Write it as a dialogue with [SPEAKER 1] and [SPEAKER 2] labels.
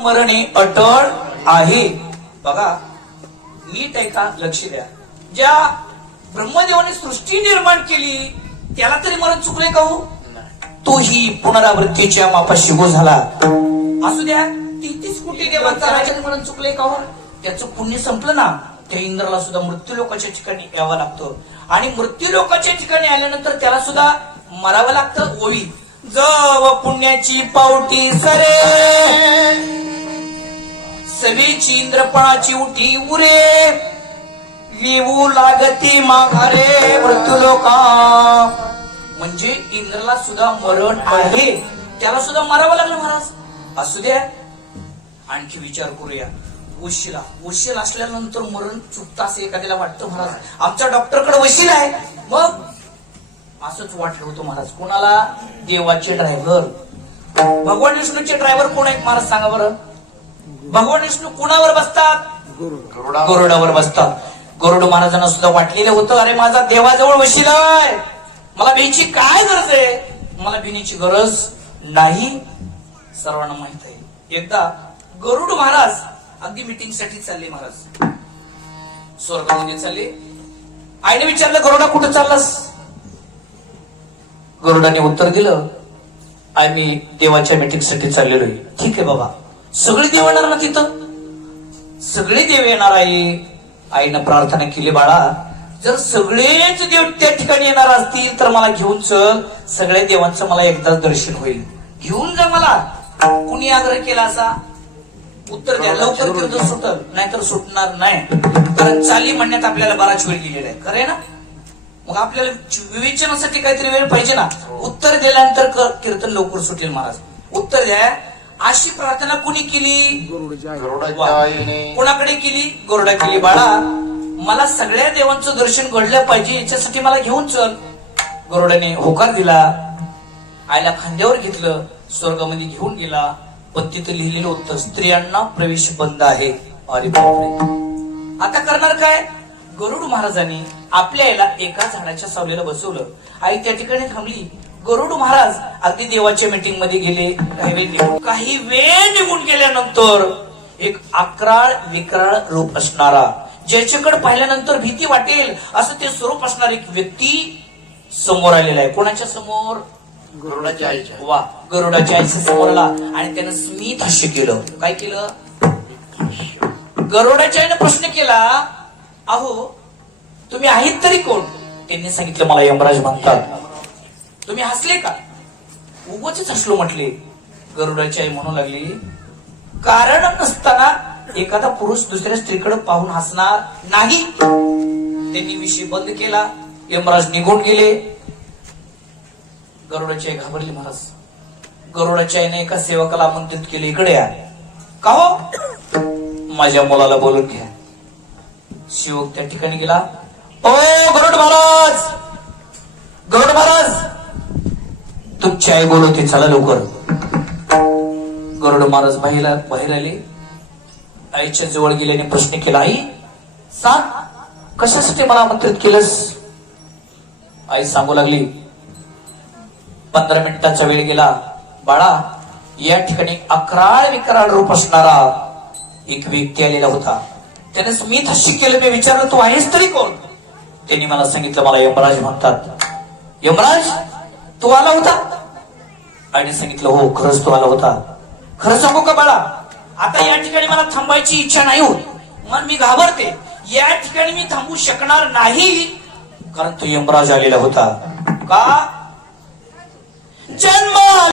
[SPEAKER 1] मरणे अटळ आहे. बघा नीट ऐका लक्ष द्या. ज्या ब्रह्मदेवाने सृष्टी निर्माण केली त्याला तरी मरण चुकले का हो? तोही पुनरावृत्तीच्या मापाशी गो झाला. असू द्या तेहतीस कोटी देवाचा राजा मरण चुकले का हो? त्याचं पुण्य संपलं ना त्या इंद्राला सुद्धा मृत्यू लोकाच्या ठिकाणी यावं लागतं. आणि मृत्यू लोकाच्या ठिकाणी आल्यानंतर त्याला सुद्धा मरावं लागतं ओवी. जव पुण्याची पावटी सरे. सभेची इंद्रपणाची उठी उरे. लिहू लागती माघारे मृत्यू लोका म्हणजे इंद्रला सुद्धा मरण आहे. त्याला सुद्धा मारावं लागलं महाराज. असू द्या. आणखी विचार करूया. वशिला वशील असल्यानंतर मरण चुकता असं एखाद्याला वाटतं महाराज. आमच्या डॉक्टरकडे वशील आहे. मग? असंच वाटलं होतं महाराज. कोणाला? देवाचे ड्रायव्हर भगवान विष्णूचे ड्रायव्हर कोण आहेत? महाराज सांगा बरं. भगवान विष्णू कुणावर बसतात? गरुडावर बसतात. गरुड महाराजांना सुद्धा वाटलेलं होतं अरे माझा देवाजवळ वशील आहे. मला भीची काय गरज आहे? मला भीनीची गरज नाही. सर्वांना माहीत आहे. एकदा गरुड महाराज अगदी मिटिंगसाठी चालले महाराज. स्वर्गामध्ये चालले. आईने विचारलं गरुडा कुठं चाललास? गरुडाने उत्तर दिलं आम्ही देवाच्या मिटिंगसाठी चाललेलो आहे. ठीक आहे बाबा. सगळे देव येणार ना तिथं? सगळे देव येणार आहे. आईनं प्रार्थना केली बाळा जर सगळेच देव त्या ठिकाणी येणार असतील तर मला घेऊन चल. सगळ्या देवांचं मला एकदाच दर्शन होईल. घेऊन जा मला. कुणी आग्रह केला असा? उत्तर द्या. लवकर तीर्थ सुटल नाहीतर सुटणार नाही. कारण चाली म्हणण्यात आपल्याला बराच वेळ दिलेला आहे. खरं ना? मग आपल्याला विवेचनासाठी काहीतरी वेळ पाहिजे ना? उत्तर दिल्यानंतर कीर्तन लवकर सुटेल महाराज. उत्तर द्या. अशी प्रार्थना कुणी केली? कोणाकडे केली? गोरडा केली. बाळा मला सगळ्या देवांचं दर्शन घडलं पाहिजे याच्यासाठी मला घेऊन चल. गरुडाने होकार दिला. आईला खांद्यावर घेतलं स्वर्गामध्ये घेऊन गेला. पण तिथं लिहिलेलं होतं स्त्रियांना प्रवेश बंद आहे. अरे आता करणार काय? गरुड महाराजांनी आपल्या आईला एका झाडाच्या सावलीला बसवलं. आई त्या ठिकाणी थांबली. गरुड महाराज अगदी देवाच्या मीटिंगमध्ये गेले काही वेळ निघून काही वेळ निघून गेल्यानंतर एक अकराळ विकराळ रूप असणारा ज्याच्याकडे पाहिल्यानंतर भीती वाटेल असं ते स्वरूप असणारी एक व्यक्ती समोर आलेला आहे. कोणाच्या समोर?
[SPEAKER 2] गरुडाच्या आईच्या.
[SPEAKER 1] वा गरुडाच्या आईच्या समोर आला आणि त्यानं स्मित हास्य केलं. काय केलं? गरुडाच्या आईनं प्रश्न केला अहो तुम्ही आहेत तरी कोण? त्यांनी सांगितलं मला यमराज म्हणतात. तुम्ही हसले का? उगच हसलो म्हटले. गरुडाची आई म्हणू लागली कारण नसताना एखादा पुरुष दुसऱ्या स्त्रीकडे पाहून हसणार नाही. त्यांनी विषय बंद केला यमराज निघून गेले. गरुडाची आई घाबरली महाराज गरुडाच्या आईने एका सेवकाला आमंत्रित केले इकडे या. का हो? माझ्या मुलाला बोलून घ्या. शिवक त्या ठिकाणी गेला ओ गरुड महाराज! गरुड महाराज! तुमची आई बोलवते चला लवकर. गरुड महाराज बाहेर बाहेर आले आईच्या जवळ गेल्याने प्रश्न केला आई सांग कशासाठी मला आमंत्रित केलंस? आई सांगू लागली पंधरा मिनिटाचा वेळ गेला. बाळा या ठिकाणी अकराळ विकराळ रूप असणारा एक व्यक्ती आलेला होता. त्याने मी तशी केलं मी विचारलं तू आहेस तरी कोण? त्यांनी मला सांगितलं मला यमराज म्हणतात. यमराज तू आला होता? आईने सांगितलं हो खरंच तो आला होता. खरं सांगू का बाळा? आता या ठिकाणी मला थांबायची इच्छा नाही होत. मन मी घाबरते. या ठिकाणी मी थांबू शकणार नाही. कारण तो यमराज आलेला होता. का? जन्म